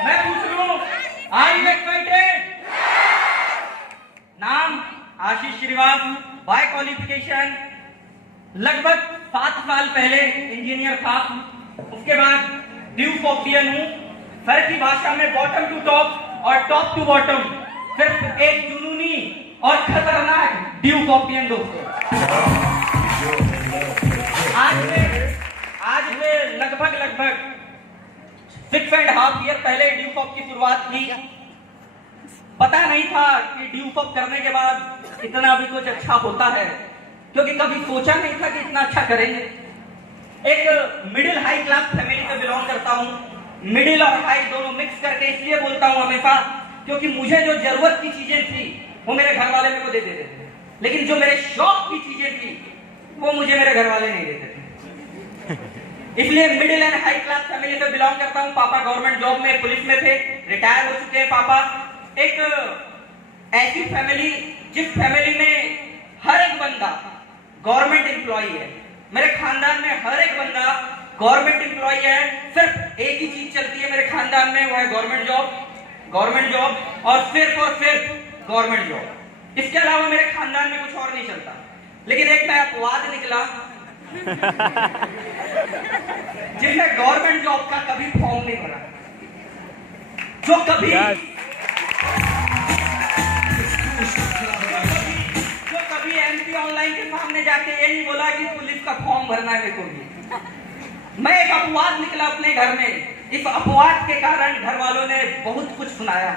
मैं पूछ लूं, आर यू एक्साइटेड? नाम आशीष श्रीवास, बाय क्वालिफिकेशन लगभग 7 साल पहले इंजीनियर था। उसके बाद ड्यूफोपियन हूं। सर की भाषा में बॉटम टू टॉप और टॉप टू बॉटम, सिर्फ एक जुनूनी और खतरनाक ड्यूफोपियन दोस्तों। आज से लगभग 6.5 ईयर पहले ड्यूफॉप की शुरुआत की। पता नहीं था कि ड्यूफॉप करने के बाद इतना भी कुछ अच्छा होता है, क्योंकि कभी सोचा नहीं था कि इतना अच्छा करेंगे। एक मिडिल हाई क्लास फैमिली से बिलोंग करता हूँ। मिडिल और हाई दोनों मिक्स करके इसलिए बोलता हूँ हमेशा, क्योंकि मुझे जो जरूरत की चीजें थी वो मेरे घर वाले मेरे को दे देते थे, लेकिन जो मेरे शौक की चीजें थी वो मुझे मेरे घर वाले नहीं देते थे। इसलिए middle and high class family से बिलोंग करता हूँ। पापा गवर्नमेंट जॉब में पुलिस में थे, रिटायर हो चुके हैं पापा। एक ऐसी फैमिली जिस फैमिली में हर एक बंदा गवर्नमेंट एम्प्लॉय है। मेरे खानदान में हर एक बंदा गवर्नमेंट एम्प्लॉय है। सिर्फ एक ही चीज चलती है मेरे खानदान में, वो है गवर्नमेंट जॉब और सिर्फ गवर्नमेंट जॉब। इसके अलावा मेरे खानदान में कुछ और नहीं चलता। लेकिन एक मैं अपवाद निकला जिसने गवर्नमेंट जॉब का कभी फॉर्म नहीं भरा, जो कभी एमपी ऑनलाइन के सामने जाके ये नहीं बोला कि पुलिस का फॉर्म भरना है मेरे को। मैं एक अपवाद निकला अपने घर में। इस अपवाद के कारण घर वालों ने बहुत कुछ सुनाया,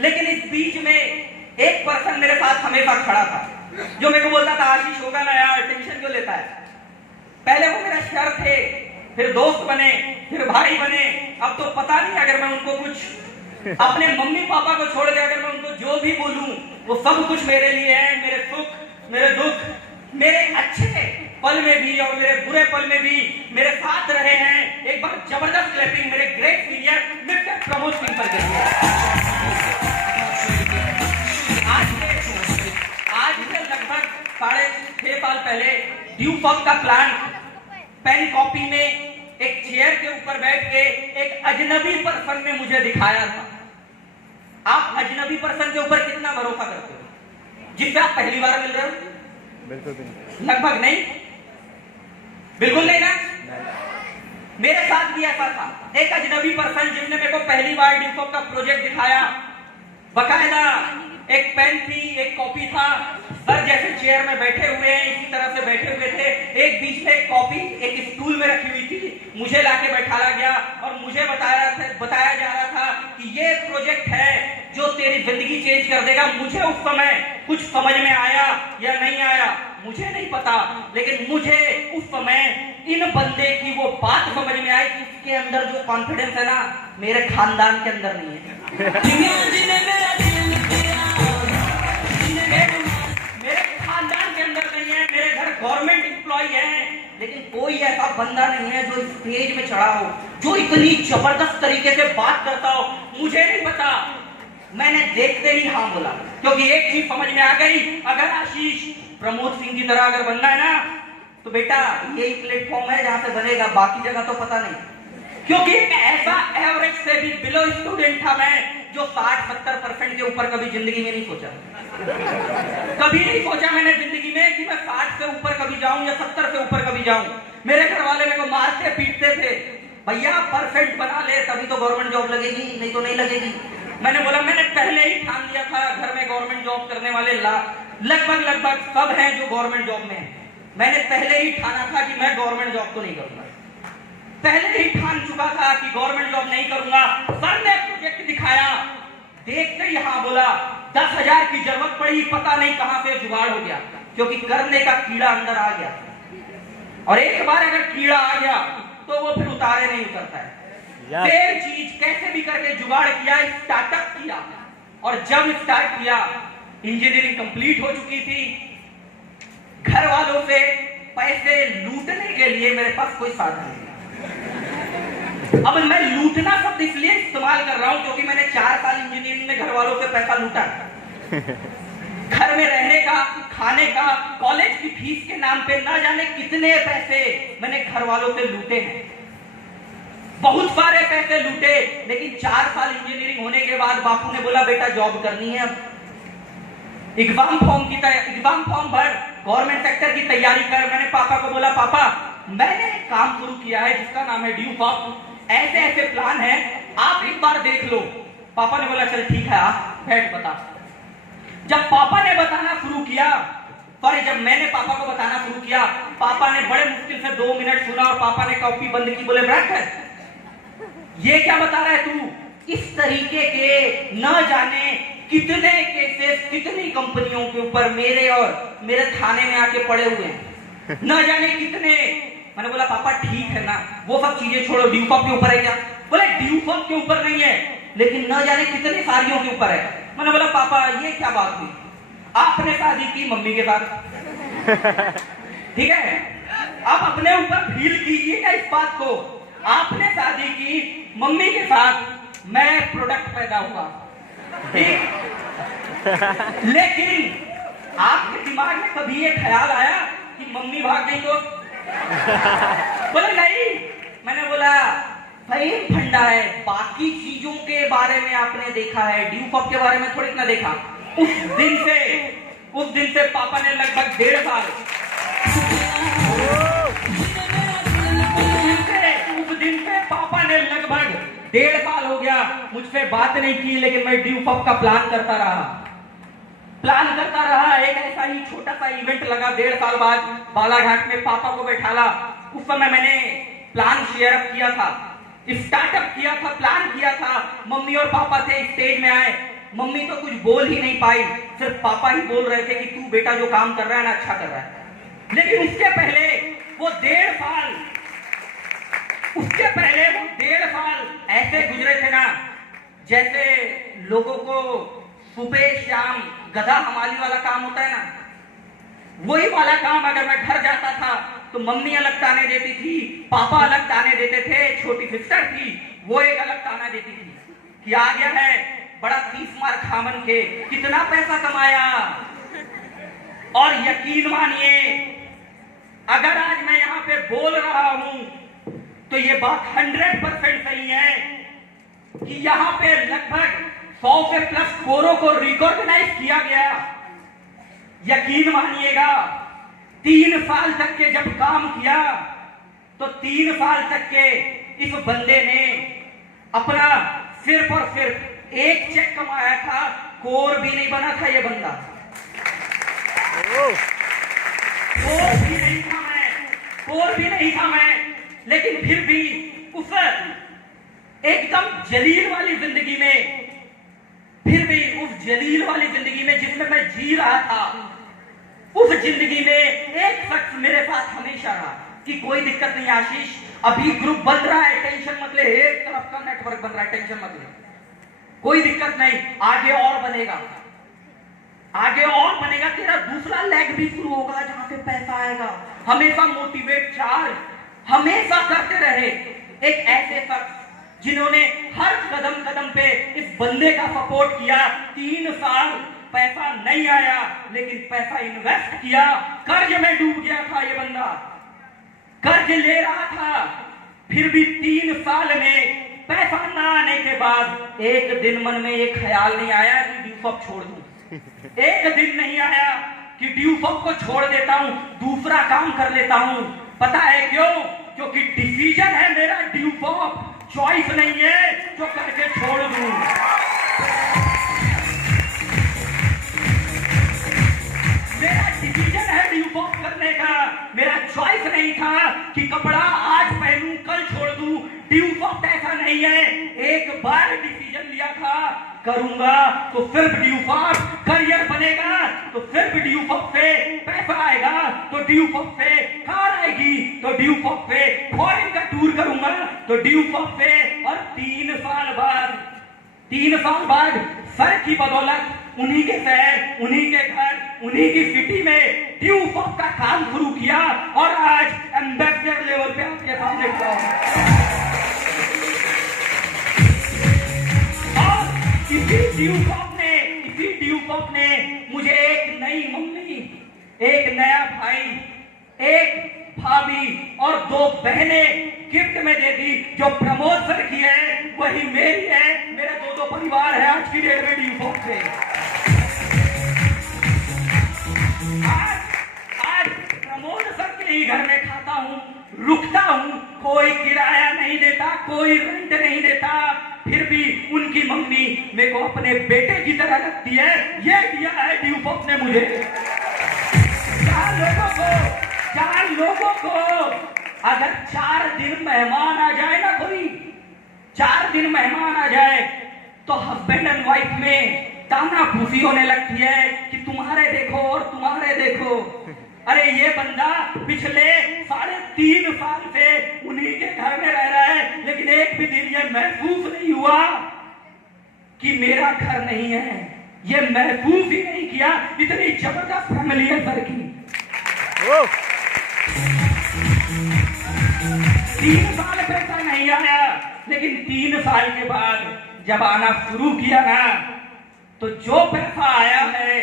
लेकिन इस बीच में एक पर्सन मेरे साथ हमेशा खड़ा था, जो मेरे को बोलता था, आशीष होगा ना यार, टेंशन क्यों लेता है। पहले वो मेरा शर थे, फिर दोस्त बने, फिर भाई बने। अब तो पता नहीं, अगर मैं उनको कुछ अपने मम्मी पापा को छोड़ के अगर मैं उनको जो भी बोलूं वो सब कुछ मेरे लिए है। मेरे सुख, मेरे दुख, मेरे अच्छे पल में भी और मेरे बुरे पल में भी मेरे साथ रहे हैं। एक बार जबरदस्त क्लैपिंग मेरे great senior mister Pramod Singh पर करिए। आज से लगभग 6.5 साल पहले ड्यूफॉप का प्लान पेन कॉपी में एक चेयर के ऊपर बैठ के एक अजनबी पर्सन ने मुझे दिखाया था। आप अजनबी पर्सन के ऊपर कितना भरोसा करते हो जिससे आप पहली बार मिल रहे हो? बिल्कुल भी नहीं। लगभग नहीं, बिल्कुल नहीं ना। मेरे साथ भी ऐसा था। एक अजनबी पर्सन जिसने मेरे को पहली बार ड्यूफॉप का प्रोजेक्ट दिखाया। बकायदा एक पेन थी, एक कॉपी था। सर जैसे चेयर में बैठे हुए हैं इसी तरह से बैठे हुए थे। एक बीच में एक कॉपी एक स्टूल में रखी हुई थी। मुझे लाके बैठाया गया और मुझे बताया जा रहा था कि ये प्रोजेक्ट है जो तेरी जिंदगी चेंज कर देगा। मुझे उस समय कुछ समझ में आया या नहीं आया मुझे नहीं पता, लेकिन मुझे उस समय इन बंदे की वो बात समझ में आई कि इसके अंदर जो कॉन्फिडेंस है ना, मेरे खानदान के अंदर नहीं है। मेरे खानदान के अंदर नहीं है। मेरे घर गवर्नमेंट एम्प्लॉय है, लेकिन कोई ऐसा बंदा नहीं है जो स्टेज में चढ़ा हो, जो इतनी जबरदस्त तरीके से बात करता हो। मुझे नहीं पता, मैंने देखते ही हाँ बोला, क्योंकि एक चीज समझ में आ गई, अगर आशीष प्रमोद सिंह की तरह अगर बनना है ना, तो बेटा यही प्लेटफॉर्म है जहां से बनेगा, बाकी जगह तो पता नहीं। क्योंकि एक ऐसा एवरेज से भी बिलो स्टूडेंट था मैं, जो 60-70% के ऊपर कभी जिंदगी में नहीं सोचा। कभी नहीं सोचा मैंने जिंदगी में कि मैं 60 से ऊपर कभी जाऊं या 70 से ऊपर कभी जाऊं। मेरे घर वाले मेरे को मारते पीटते थे, भैया परफेक्ट बना ले तभी तो गवर्नमेंट जॉब लगेगी, नहीं तो नहीं लगेगी। मैंने बोला, मैंने पहले ही ठान दिया था, घर में गवर्नमेंट जॉब करने वाले लगभग सब हैं जो गवर्नमेंट जॉब में हैं। मैंने पहले ही ठाना था कि मैं गवर्नमेंट जॉब तो नहीं करूंगा। पहले ही ठान चुका था कि गवर्नमेंट जॉब नहीं करूंगा। सर ने प्रोजेक्ट दिखाया, देखते ही हाँ बोला। 10,000 की जरूरत पड़ी, पता नहीं कहां से जुगाड़ हो गया, क्योंकि करने का कीड़ा अंदर आ गया। और एक बार अगर कीड़ा आ गया तो वो फिर उतारे नहीं उतरता है। सेम चीज कैसे भी करके जुगाड़ किया, स्टार्टअप किया, और जब स्टार्ट किया इंजीनियरिंग कंप्लीट हो चुकी थी। घर वालों से पैसे लूटने के लिए मेरे पास कोई साधन नहीं। अब मैं लूटना शब्द इसलिए इस्तेमाल कर रहा हूं क्योंकि मैंने 4 साल इंजीनियरिंग में घर वालों से पैसा लूटा। घर में रहने का, खाने का, कॉलेज की फीस के नाम पे ना जाने कितने पैसे मैंने घर वालों से लूटे हैं। बहुत सारे पैसे लूटे, लेकिन 4 साल इंजीनियरिंग होने के बाद बापू ने बोला बेटा जॉब करनी है, अब एग्जाम फॉर्म भर, गवर्नमेंट सेक्टर की तैयारी कर। मैंने पापा को बोला पापा मैंने एक काम शुरू किया है जिसका नाम है ड्यू फॉप, ऐसे ऐसे प्लान है, आप एक बार देख लो। पापा ने बोला चल ठीक है आप बैठ बता। जब पापा ने बताना शुरू किया, जब मैंने पापा को बताना शुरू किया, पापा ने बड़े मुश्किल से 2 मिनट सुना और पापा ने कॉपी बंद की, बोले ब्रैकेट ये क्या बता रहा है तू? इस तरीके के न जाने कितने केसेस कितनी कंपनियों के ऊपर मेरे और मेरे थाने में आके पड़े हुए हैं, न जाने कितने। मैंने बोला पापा ठीक है ना, वो सब चीजें छोड़ो, ड्यू फॉप के ऊपर है क्या? बोले ड्यू फॉप के ऊपर नहीं है, लेकिन न जाने कितने सारियों के ऊपर है। मैंने बोला पापा ये क्या बात हुई? आपने शादी की मम्मी के साथ, ठीक है, आप अपने ऊपर फील कीजिएगा इस बात को। आपने शादी की मम्मी के साथ, मैं प्रोडक्ट पैदा हुआ, ठीक, लेकिन आपके दिमाग में कभी ये ख्याल आया कि मम्मी भाग गई तो? बोले नहीं। मैंने बोला भाई फंडा है, बाकी चीजों के बारे में आपने देखा है, ड्यू फॉप के बारे में थोड़ी ना देखा। उस दिन से पापा ने लगभग 1.5 साल, उस दिन से पापा ने लगभग 1.5 साल हो गया मुझसे बात नहीं की, लेकिन मैं ड्यू फॉप का प्लान करता रहा। एक ऐसा ही छोटा सा इवेंट लगा 1.5 साल बाद बालाघाट में, पापा को बैठाला। उस समय मैंने प्लान शेयर अप किया था, स्टार्टअप किया था, प्लान किया था। मम्मी और पापा थे, स्टेज में आए। मम्मी तो कुछ बोल ही नहीं पाई, सिर्फ पापा ही बोल रहे थे कि तू बेटा जो काम कर रहा है ना अच्छा कर रहा है। लेकिन उसके पहले वो 1.5 साल ऐसे गुजरे थे ना जैसे लोगों को सुबह शाम गधा हमाली वाला काम होता है ना, वही वाला काम। अगर मैं घर जाता था तो मम्मी अलग ताने देती थी, पापा अलग ताने देते थे, छोटी सिस्टर थी वो एक अलग ताना देती थी कि आ गया है बड़ा 30 मार खामन के, कितना पैसा कमाया। और यकीन मानिए अगर आज मैं यहाँ पे बोल रहा हूं तो ये बात 100% सही है कि यहाँ पे लगभग 100 से प्लस स्कोरों को रिकॉग्नाइज किया गया। यकीन मानिएगा 3 साल तक के जब काम किया तो 3 साल तक के इस बंदे ने अपना सिर्फ और सिर्फ एक चेक कमाया था, कोर भी नहीं बना था ये बंदा, कोर भी नहीं था मैं, लेकिन फिर भी उस एकदम जलील वाली जिंदगी में जिसमें मैं जी रहा था, उस जिंदगी में एक शख्स मेरे साथ हमेशा रहा कि कोई दिक्कत नहीं आशीष, अभी ग्रुप बन रहा है, टेंशन मत ले, एक तरफ का नेटवर्क बन रहा है, टेंशन मत ले, कोई दिक्कत नहीं, आगे और बनेगा, तेरा दूसरा लेग भी शुरू होगा जहां पे पैसा आएगा। हमेशा मोटिवेट चार्ज हमेशा करते रहे। एक ऐसे शख्स जिन्होंने हर कदम पे इस बंदे का सपोर्ट किया। 3 साल पैसा नहीं आया, लेकिन पैसा इन्वेस्ट किया। कर्ज में डूब गया था ये बंदा, कर्ज ले रहा था, फिर भी 3 साल में पैसा ना आने के बाद एक दिन मन में ये ख्याल नहीं आया कि ड्यू फॉप छोड़ दूं। एक दिन नहीं आया कि ड्यू फॉप को छोड़ देता हूं, दूसरा काम कर लेता हूं। पता है क्यों? क्योंकि डिसीजन है मेरा ड्यू फॉप, चॉइस नहीं है जो करके छोड़ दूं। मेरा डिसीजन है ड्यू फॉप करने का, मेरा चॉइस नहीं था कि कपड़ा आज पहनूं कल छोड़ दूं। ड्यू फॉप ऐसा नहीं है, एक बार डिसीजन लिया था करूंगा तो सिर्फ ड्यू फॉप, करियर बनेगा तो सिर्फ ड्यू फॉप से, पैसा आएगा तो ड्यू फॉप से, कार आएगी तो ड्यू फॉप से, फॉरेन का टूर करूंगा तो ड्यू फॉप से। और 3 साल बाद सर की बदौलत उन्हीं के शहर, उन्हीं के घर, उन्हीं की सिटी में ड्यू फॉप का काम शुरू किया और आज एम्बेसडर लेवल पे आपके सामने खड़ा हूं। इसी ड्यू फॉप ने मुझे एक नई मम्मी, एक नया भाई, एक भाभी और 2 बहनें गिफ्ट में दे दी। जो प्रमोद सर की है वही मेरी है। मेरे दो परिवार है आज की डेट में ड्यूफॉक से। आज प्रमोद सर के ही घर में खाता हूँ, रुकता हूँ, कोई किराया नहीं देता, कोई रेंट नहीं देता, फिर भी उनकी मम्मी मेरे को अपने बेटे की तरह लगती है। ये दिया है ड्यूफॉक ने मुझे। चार लोगों को अगर 4 दिन मेहमान आ जाए ना, कोई 4 दिन मेहमान आ जाए तो हस्बैंड एंड वाइफ में ताना फूसी होने लगती है कि तुम्हारे देखो और तुम्हारे देखो। अरे ये बंदा पिछले 3.5 साल से उन्हीं के घर में रह रहा है, लेकिन एक भी दिन ये महसूस नहीं हुआ कि मेरा घर नहीं है। ये महसूस ही नहीं किया। इतनी जबरदस्त फैमिली है सर की। 3 साल पैसा नहीं आया, लेकिन 3 साल के बाद जब आना शुरू किया ना, तो जो पैसा आया है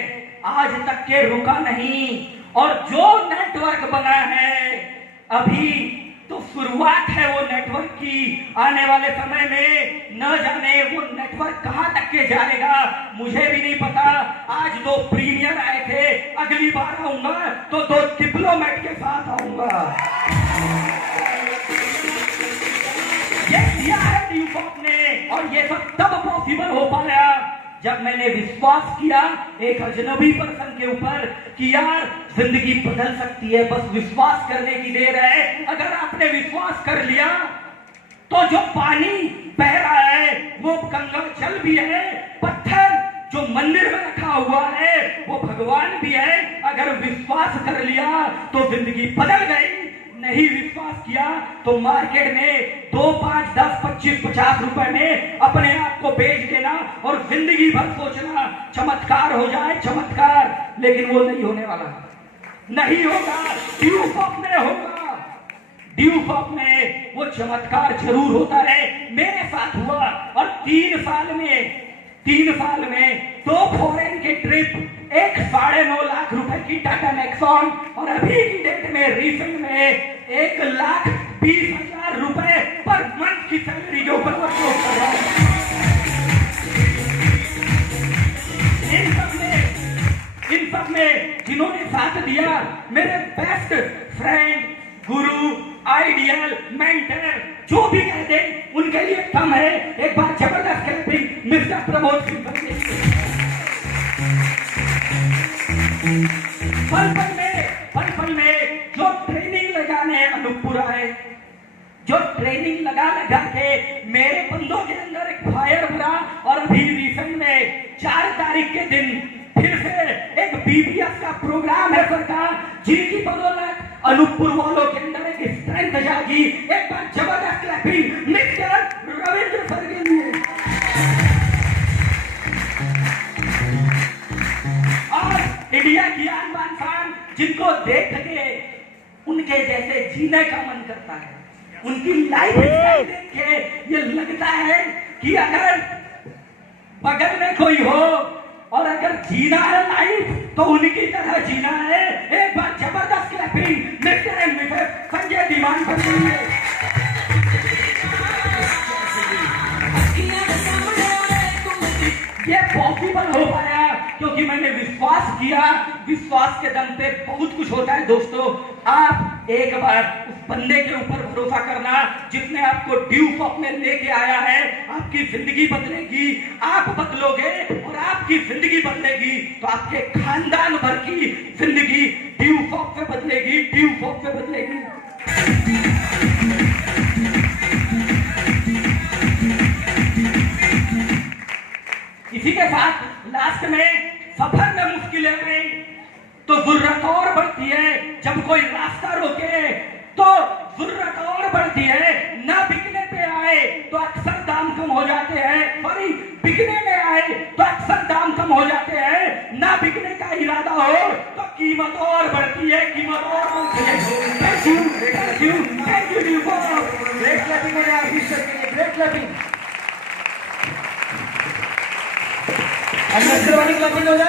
आज तक के रुका नहीं। और जो नेटवर्क बना है अभी तो शुरुआत है वो नेटवर्क की। आने वाले समय में न जाने वो नेटवर्क कहां तक के जाएगा, मुझे भी नहीं पता। आज 2 प्रीमियर आए थे, अगली बार आऊंगा तो 2 डिप्लोमेट के साथ आऊंगा। ये दिया है ड्यूफॉक ने, और ये सब तब पॉसिबल हो पाया जब मैंने विश्वास किया एक अजनबी पर्सन के ऊपर कि यार जिंदगी बदल सकती है, बस विश्वास करने की देर है। अगर आपने विश्वास कर लिया तो जो पानी बह रहा है वो गंगा जल भी है, पत्थर जो मंदिर में रखा हुआ है वो भगवान भी है। अगर विश्वास कर लिया तो जिंदगी बदल गई। नहीं विश्वास किया तो मार्केट में 2, 5, 10, 25, 50 रुपए में अपने आप को बेच देना और जिंदगी भर सोचना चमत्कार हो जाए, चमत्कार। लेकिन वो नहीं होने वाला, नहीं होगा। ड्यूफॉक में होगा। ड्यूफॉक में वो चमत्कार जरूर होता है। मेरे साथ हुआ। और 3 साल में 2 फॉरेन के ट्रिप, एक 9.5 लाख रुपए की टाटा नेक्सॉन, और अभी की डेट में रीफंड में 1,20,000 रुपए पर मंथ की सैलरी के ऊपर वर्क कर रहा है। इन सब में जिन्होंने साथ दिया, मेरे बेस्ट फ्रेंड, गुरु, आइडियल, मेंटर, जो भी कहते हैं उनके लिए कम है। एक बार जबरदस्त क्लैपिंग मिस्टर प्रमोद सिंह। पल में जो ट्रेनिंग लगाने अनूपपुर आए, जो ट्रेनिंग लगा के मेरे बंदों के अंदर एक फायर भरा। और अभी रिसेंट में 4 तारीख के दिन फिर से एक बीबीएस का प्रोग्राम है सर का, जिनकी बदौलत अनूपपुर वालों के अंदर एक स्ट्रेंथ जागी। एक बार जबरदस्त क्लैपिंग मिस्टर रविंद्र सर के लिए। और इंडिया की आन बान शान, जिनको देख के उनके जैसे जीने का मन करता है, उनकी लाइफ स्टाइल देख के ये लगता है कि अगर बगल में कोई हो और अगर जीना है लाइफ तो उनकी तरह जीना है। एक बार जबरदस्त clapping mister and Mrs Sanjay Diwan कर दीजिए। ये पॉसिबल हो पाया क्योंकि मैंने विश्वास किया। विश्वास के दम पे बहुत कुछ होता है दोस्तों। आप एक बार उस बंदे के ऊपर भरोसा करना जिसने आपको ड्यूफॉक में लेके आया है। आपकी जिंदगी बदलेगी, आप बदलोगे और आपकी जिंदगी बदलेगी तो आपके खानदान भर की जिंदगी ड्यूफॉक से बदलेगी, ड्यूफॉक से बदलेगी। इसी के साथ लास्ट में सफर में मुश्किलें आई तो जरूरत और बढ़ती है। जब कोई रास्ता रोके तो जरूरत और बढ़ती है। ना बिकने पे आए तो अक्सर दाम कम हो जाते हैं। सॉरी, बिकने में आए तो अक्सर दाम कम हो जाते हैं। ना बिकने का इरादा हो तो कीमत और बढ़ती है, कीमत और बढ़ती है। Thank you, thank you, thank you. Great clapping हो जाए, ग्रेट क्लैपिंग। क्लैपिंग हो जाए।